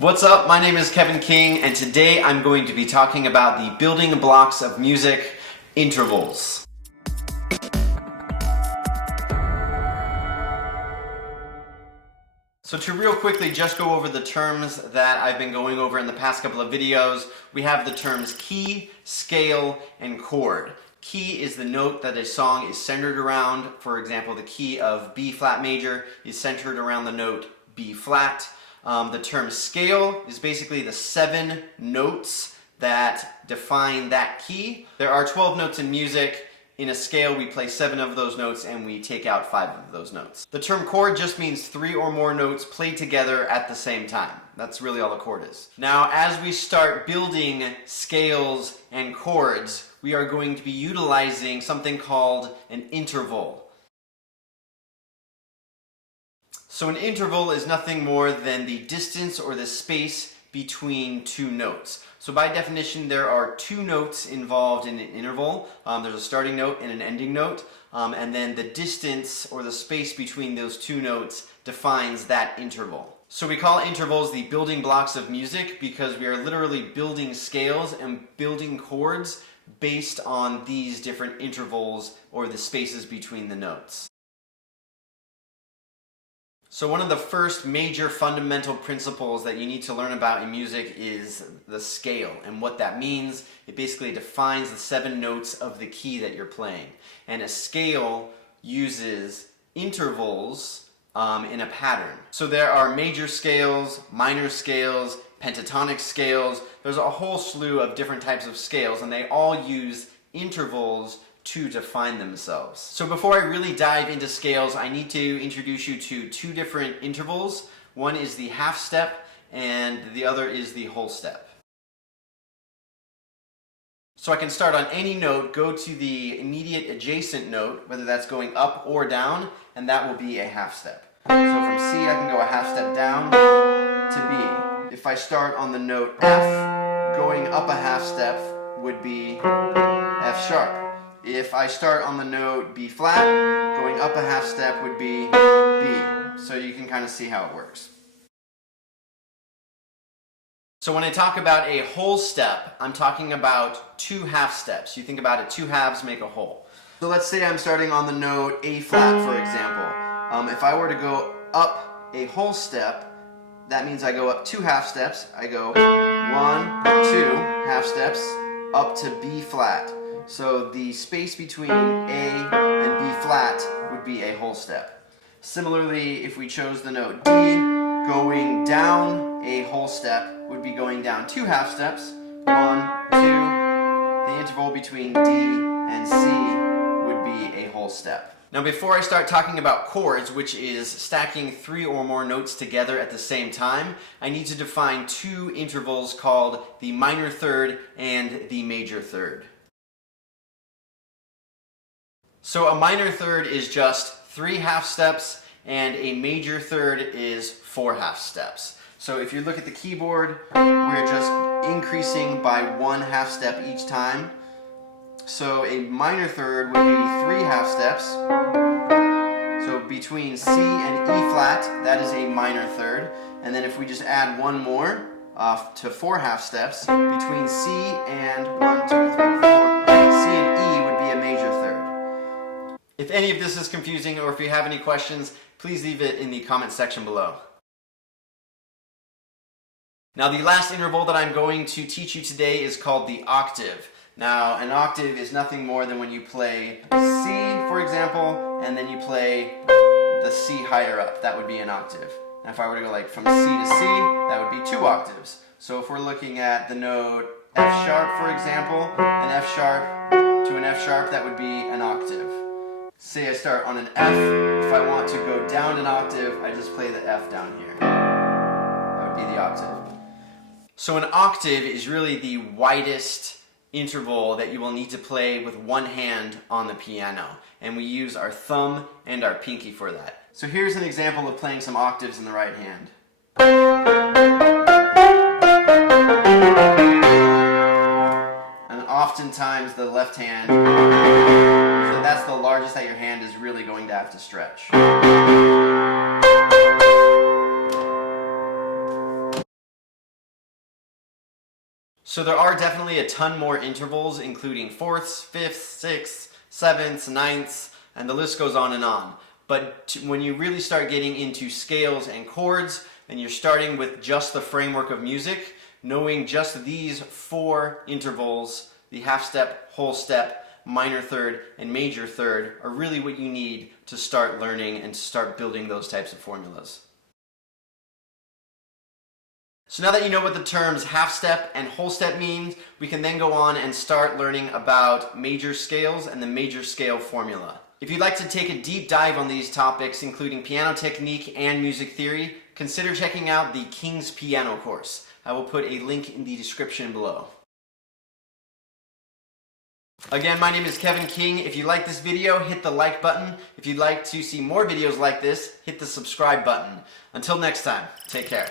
What's up? My name is Kevin King, and today I'm going to be talking about the building blocks of music, intervals. So to real quickly just go over the terms that I've been going over in the past couple of videos, we have the terms key, scale, and chord. Key is the note that a song is centered around. For example, the key of B flat major is centered around the note B flat. The term scale is basically the 7 notes that define that key. There are 12 notes in music. In a scale, we play 7 of those notes and we take out 5 of those notes. The term chord just means 3 or more notes played together at the same time. That's really all a chord is. Now, as we start building scales and chords, we are going to be utilizing something called an interval. So an interval is nothing more than the distance or the space between 2 notes. So by definition, there are 2 notes involved in an interval. There's a starting note and an ending note, and then the distance or the space between those 2 notes defines that interval. So we call intervals the building blocks of music because we are literally building scales and building chords based on these different intervals or the spaces between the notes. So one of the first major fundamental principles that you need to learn about in music is the scale and what that means. It basically defines the 7 notes of the key that you're playing. And a scale uses intervals in a pattern. So there are major scales, minor scales, pentatonic scales. There's a whole slew of different types of scales, and they all use intervals to define themselves. So before I really dive into scales, I need to introduce you to 2 different intervals. One is the half step and the other is the whole step. So I can start on any note, go to the immediate adjacent note, whether that's going up or down, and that will be a half step. So from C I can go a half step down to B. If I start on the note F, going up a half step would be F sharp. If I start on the note B flat, going up a half step would be B. So you can kind of see how it works. So when I talk about a whole step, I'm talking about 2 half steps. You think about it, 2 halves make a whole. So let's say I'm starting on the note A flat, for example. If I were to go up a whole step, that means I go up 2 half steps. I go 1, 2 half steps up to B flat. So the space between A and B flat would be a whole step. Similarly, if we chose the note D, going down a whole step would be going down 2 half steps. 1, 2. The interval between D and C would be a whole step. Now before I start talking about chords, which is stacking 3 or more notes together at the same time, I need to define 2 intervals called the minor third and the major third. So a minor third is just 3 half steps, and a major third is 4 half steps. So if you look at the keyboard, we're just increasing by 1 half step each time. So a minor third would be 3 half steps. So between C and E flat, that is a minor third. And then if we just add 1 more to 4 half steps, between C and 1, 2, 3, 4, C and E would be a major third. If any of this is confusing or if you have any questions, please leave it in the comment section below. Now the last interval that I'm going to teach you today is called the octave. Now an octave is nothing more than when you play C, for example, and then you play the C higher up. That would be an octave. Now if I were to go like from C to C, that would be 2 octaves. So if we're looking at the note F sharp, for example, an F sharp to an F sharp, that would be an octave. Say I start on an F, if I want to go down an octave, I just play the F down here. That would be the octave. So an octave is really the widest interval that you will need to play with 1 hand on the piano. And we use our thumb and our pinky for that. So here's an example of playing some octaves in the right hand. And oftentimes the left hand, so that's the largest that your hand is really going to have to stretch. So there are definitely a ton more intervals, including fourths, fifths, sixths, sevenths, ninths, and the list goes on and on. But when you really start getting into scales and chords, and you're starting with just the framework of music, knowing just these 4 intervals, the half step, whole step, minor third, and major third, are really what you need to start learning and to start building those types of formulas. So now that you know what the terms half step and whole step mean, we can then go on and start learning about major scales and the major scale formula. If you'd like to take a deep dive on these topics, including piano technique and music theory, consider checking out the King's Piano course. I will put a link in the description below. Again, my name is Kevin King. If you like this video, hit the like button. If you'd like to see more videos like this, hit the subscribe button. Until next time, take care.